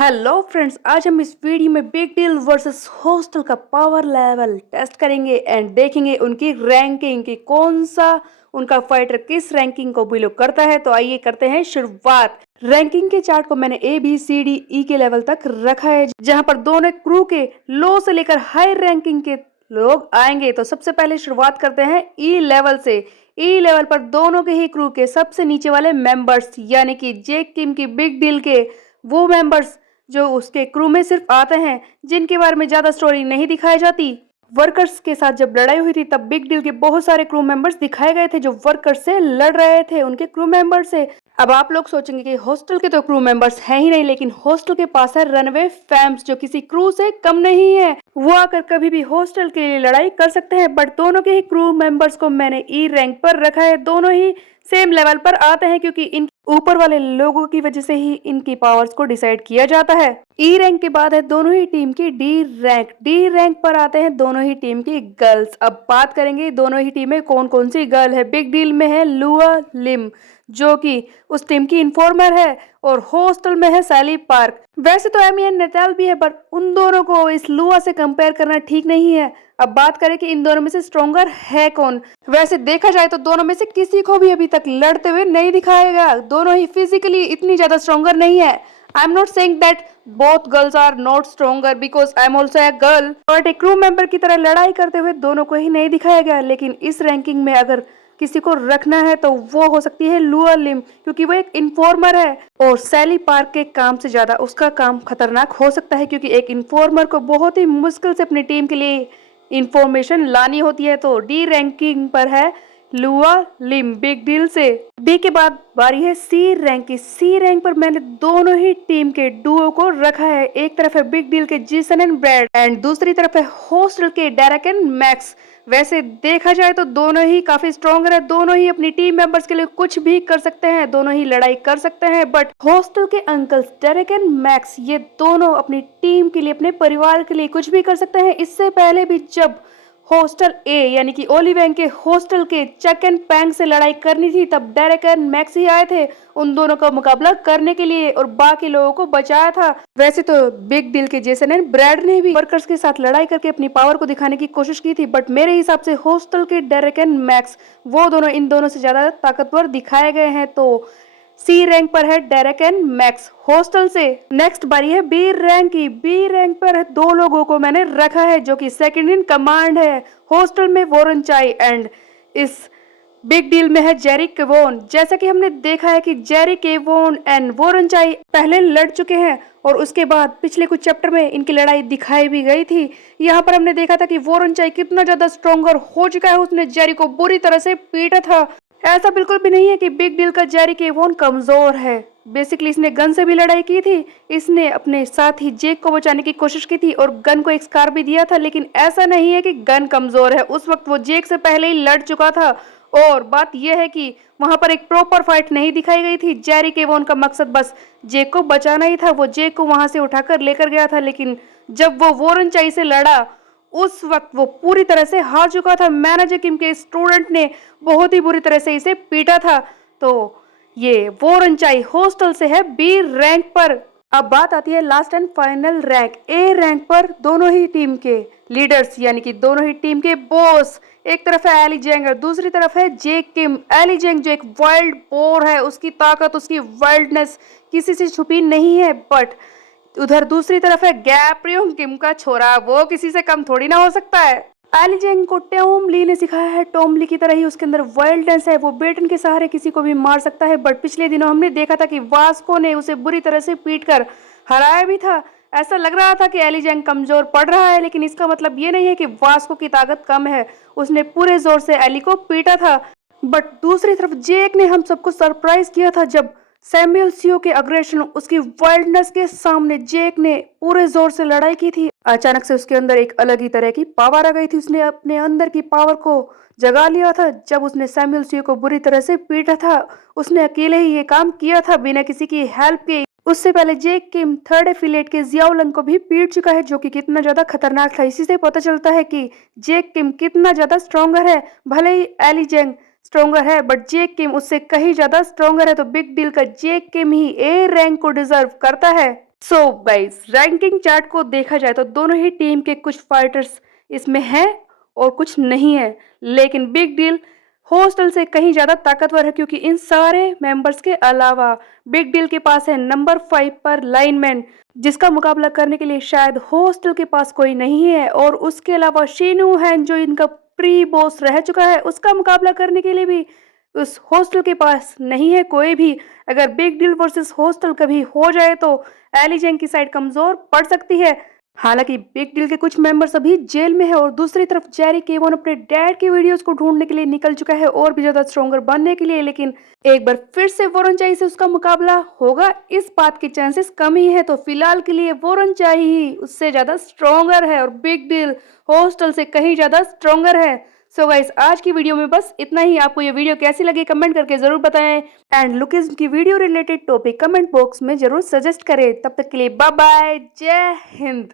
Hello friends, आज हम इस वीडियो में बिग डील वर्सेस हॉस्टल का पावर लेवल टेस्ट करेंगे एंड देखेंगे उनकी रैंकिंग की कौन सा उनका फाइटर किस रैंकिंग को बिलो करता है। तो आइए करते हैं शुरुआत। रैंकिंग के चार्ट को मैंने A B C D E के लेवल तक रखा है, जहां पर दोनों क्रू के लो से लेकर हाई रैंकिंग के लोग आएंगे। तो सबसे पहले शुरुआत करते हैं ई लेवल से। ई लेवल पर दोनों के ही क्रू के सबसे नीचे वाले मेंबर्स यानी कि जेक किम की बिग डील के वो मेंबर्स जो उसके क्रू में सिर्फ आते हैं, जिनके बारे में ज्यादा स्टोरी नहीं दिखाई जाती। वर्कर्स के साथ जब लड़ाई हुई थी तब बिग डील के बहुत सारे क्रू मेंबर्स दिखाए गए थे जो वर्कर्स से लड़ रहे थे, उनके क्रू मेंबर से। अब आप लोग सोचेंगे कि हॉस्टल के तो क्रू मेंबर्स हैं ही नहीं, लेकिन हॉस्टल के पास है रनवे फैम्स जो किसी क्रू से कम नहीं है। वो आकर कभी भी हॉस्टल के लिए लड़ाई कर सकते हैं। बट दोनों के ही क्रू मेंबर्स को मैंने ई रैंक पर रखा है। दोनों ही सेम लेवल पर आते हैं क्योंकि इन ऊपर वाले लोगों की वजह से ही इनकी पावर्स को डिसाइड किया जाता है। ई रैंक के बाद है दोनों ही टीम की डी रैंक। डी रैंक पर आते हैं दोनों ही टीम की गर्ल्स। अब बात करेंगे दोनों ही टीम में कौन कौन सी गर्ल है। बिग डील में है लुआ लिम जो कि उस टीम की इन्फॉर्मर है, और हॉस्टल में है सैली पार्क। वैसे तो एमियन नेटाल भी है, बट उन दोनों को इस लुआ से कंपेयर करना ठीक नहीं है। अब बात करें कि इन दोनों में से स्ट्रोंगर है कौन। वैसे देखा जाए तो दोनों में से किसी को भी अभी तक लड़ते हुए नहीं दिखाया गया। दोनों ही फिजिकली इतनी ज्यादा स्ट्रोंगर नहीं है। I am not saying that both girls are not stronger because I am also a girl, but एक क्रू मेंबर की तरह लड़ाई करते हुए दोनों को ही नहीं दिखाया गया। लेकिन इस रैंकिंग में अगर किसी को रखना है तो वो हो सकती है लुआ लिम, क्योंकि वो एक इन्फॉर्मर है और सैली पार्क के काम से ज्यादा उसका काम खतरनाक हो सकता है, क्योंकि एक इन्फॉर्मर को बहुत ही मुश्किल से अपनी टीम के लिए इंफॉर्मेशन लानी होती है। तो डी रैंकिंग पर है लुआ लिम बिग डील से। बी के बाद बारी है सी रैंक की। सी रैंक पर मैंने दोनों ही टीम के डुओ को रखा है। एक तरफ है बिग डील के जेसन एंड ब्रैड एंड दूसरी तरफ है हॉस्टल के डेरेक एंड मैक्स। वैसे देखा जाए तो दोनों ही काफी स्ट्रॉन्ग है। दोनों ही अपनी टीम मेंबर्स के लिए कुछ भी कर सकते हैं, दोनों ही लड़ाई कर सकते हैं। बट हॉस्टल के अंकल्स डेरेक एंड मैक्स ये दोनों अपनी टीम के लिए, अपने परिवार के लिए कुछ भी कर सकते हैं। इससे पहले भी जब हॉस्टल ए यानी कि ओलिवैंग के हॉस्टल के चक एंड पैंग से लड़ाई करनी थी तब डेरेक एंड मैक्स ही आए थे उन दोनों का मुकाबला करने के लिए और बाकी लोगों को बचाया था। वैसे तो बिग डील के जेसन एंड ब्रैड ने भी वर्कर्स के साथ लड़ाई करके अपनी पावर को दिखाने की कोशिश की थी, बट मेरे हिसाब से हॉस्टल के डेरेक एंड मैक्स वो दोनों इन दोनों से ज्यादा ताकतवर दिखाए गए हैं। तो सी रैंक पर है डेरेक एंड मैक्स हॉस्टल से। नेक्स्ट बारी है बी रैंक की। बी रैंक पर दो लोगों को मैंने रखा है जो कि सेकंड इन कमांड है। हॉस्टल में वॉरेन चाई एंड इस बिग डील में है जेरी केवोन। जैसा कि हमने देखा है कि जेरी केवोन एंड वॉरेन चाई पहले लड़ चुके हैं और उसके बाद पिछले कुछ चैप्टर में इनकी लड़ाई दिखाई भी गई थी। यहाँ पर हमने देखा था कि वॉरेन चाई कितना ज्यादा स्ट्रॉन्गर हो चुका है, उसने जेरी को बुरी तरह से पीटा था। ऐसा बिल्कुल भी नहीं है कि बिग डील का जेरी केवोन कमजोर है। बेसिकली इसने गन से भी लड़ाई की थी, इसने अपने साथ ही जेक को बचाने की कोशिश की थी और गन को एक स्कार भी दिया था। लेकिन ऐसा नहीं है कि गन कमजोर है, उस वक्त वो जेक से पहले ही लड़ चुका था। और बात यह है कि वहां पर एक प्रॉपर फाइट नहीं दिखाई गई थी। जेरी केवोन का मकसद बस जेक को बचाना ही था। वो जेक को वहां से उठाकर लेकर गया था, लेकिन जब वो वॉरेन चाई से लड़ा उस वक्त वो पूरी तरह से हार चुका था। मैनेजर किम के स्टूडेंट ने बहुत ही बुरी तरह से इसे पीटा था। तो ये वॉरेन चाई हॉस्टल से है बी रैंक पर। अब बात आती है last and final rank A rank पर। दोनों ही टीम के लीडर्स यानी कि दोनों ही टीम के बॉस, एक तरफ है एली जेंग और दूसरी तरफ है जेक किम। एली जेंग जो एक वाइल्ड बोर है, उसकी ताकत, उसकी वाइल्डनेस किसी से छुपी नहीं है। बट उधर दूसरी तरफ है गैप्रियोंग किम का छोरा, वो किसी से कम थोड़ी ना हो सकता है। एली जेंग को टॉम ली ने सिखाया है, टॉम ली की तरह ही उसके अंदर वाइल्डनेस है, वो बेटन के सहारे किसी को भी मार सकता है। बट पिछले दिनों हमने देखा था कि वास्को ने उसे बुरी तरह से पीट कर हराया भी था। ऐसा लग रहा था कि एली जेंग कमजोर पड़ रहा है, लेकिन इसका मतलब ये नहीं है कि वास्को की ताकत कम है। उसने पूरे जोर से एली को पीटा था। बट दूसरी तरफ जेक ने हम सबको सरप्राइज किया था जब सैमुअल सियो के अग्रेशन, उसकी वाइल्डनेस के सामने जेक ने पूरे जोर से लड़ाई की थी। अचानक से उसके अंदर एक अलग ही तरह की पावर आ गई थी। उसने अपने अंदर की पावर को जगा लिया था जब उसने सैमुअल सियो को बुरी तरह से पीटा था। उसने अकेले ही ये काम किया था बिना किसी की हेल्प के। उससे पहले जेक किम थर्ड एफिलिएट के जियाओ लंग को भी पीट चुका है, जो कि कितना ज्यादा खतरनाक था। इसी से पता चलता है कि जेक किम कितना ज्यादा स्ट्रॉन्गर है। भले ही एली जेंग स्ट्रॉन्गर है बट जेक किम उससे कहीं ज्यादा स्ट्रॉन्गर है। तो बिग डील का जेक किम ही ए रैंक को डिजर्व करता है। सो गाइस, रैंकिंग चार्ट को देखा जाए तो दोनों ही टीम के कुछ फाइटर्स इसमें हैं और कुछ नहीं है, लेकिन बिग डील हॉस्टल से कहीं ज्यादा ताकतवर है क्योंकि इन सारे मेंबर्स के अलावा बिग डील के पास है नंबर 5 पर लाइनमैन, जिसका मुकाबला करने के लिए शायद हॉस्टल के पास कोई नहीं है। और उसके अलावा शीनू है जो इनका प्री बॉस रह चुका है, उसका मुकाबला करने के लिए भी उस हॉस्टल के पास नहीं है कोई भी। अगर बिग डील वर्सेस हॉस्टल कभी हो जाए तो एलिजेंग की साइड कमजोर पड़ सकती है। हालांकि बिग डील के कुछ मेंबर्स अभी जेल में है और दूसरी तरफ जेरी केवन अपने डैड के वीडियोस को ढूंढने के लिए निकल चुका है और भी ज्यादा स्ट्रोंगर बनने के लिए, लेकिन एक बार फिर से वोरन चाई से उसका मुकाबला होगा इस बात की चांसेस कम ही है। तो फिलहाल के लिए वोरन चाई ही उससे ज्यादा स्ट्रोंगर है और बिग डील हॉस्टल से कहीं ज्यादा स्ट्रोंगर है। सो गाइस, आज की वीडियो में बस इतना ही। आपको ये वीडियो कैसी लगी कमेंट करके जरूर बताएं एंड लुकिज्म की video related topic comment box में जरूर सजेस्ट करें। तब तक के लिए बाय बाय, जय हिंद।